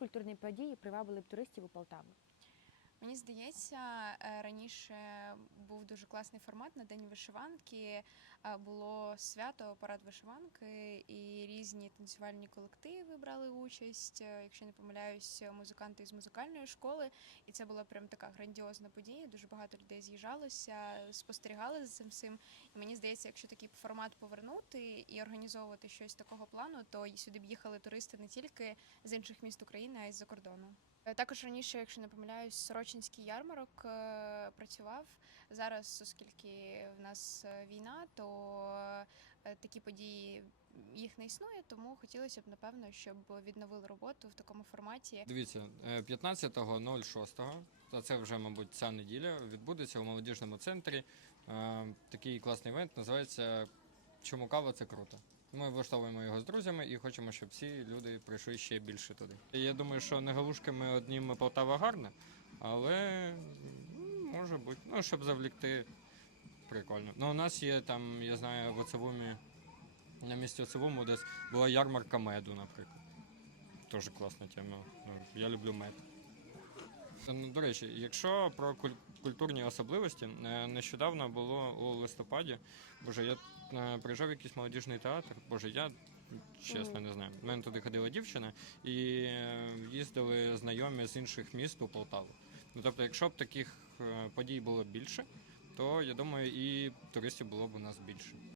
культурні події привабили б туристів у Полтаву? Мені здається, е, раніше був дуже класний формат на День вишиванки. Е, Було свято, парад вишиванки, і різні танцювальні колективи брали участь. Е, Якщо не помиляюсь, музиканти з музикальної школи. І це була прям така грандіозна подія. Дуже багато людей з'їжджалося, спостерігали за цим всім. І мені здається, якщо такий формат повернути і організовувати щось такого плану, то сюди б їхали туристи не тільки з інших міст України, а й з-за кордону. Е, Також раніше, якщо не помиляюсь, Сорочинський ярмарок е, працював. Зараз, оскільки в нас е, війна, то такі події їх не існує, тому хотілося б напевно, щоб відновили роботу в такому форматі. Дивіться, е, 15.06, то це вже, мабуть, ця неділя, відбудеться у молодіжному центрі такий класний івент, називається Чому кава це круто. Ми влаштовуємо його з друзями і хочемо, щоб всі люди прийшли ще більше туди. Я думаю, що не галушками одніми Полтава гарна, але може бути, ну, щоб завлікти прикольно. Ну, у нас є там, я знаю, в Оцевумі, на місці Оцевому десь була ярмарка меду, наприклад. Теж класна тема. Ну, я люблю мед. Ну, До речі, якщо про куль- культурні особливості, е, нещодавно було у листопаді. Боже, я приїжджав в якийсь молодіжний театр. Боже, я чесно не знаю. У мене туди ходила дівчина і е, їздили знайомі з інших міст у Полтаву. Ну тобто, якщо б таких е, подій було більше, то я думаю, і туристів було б у нас більше.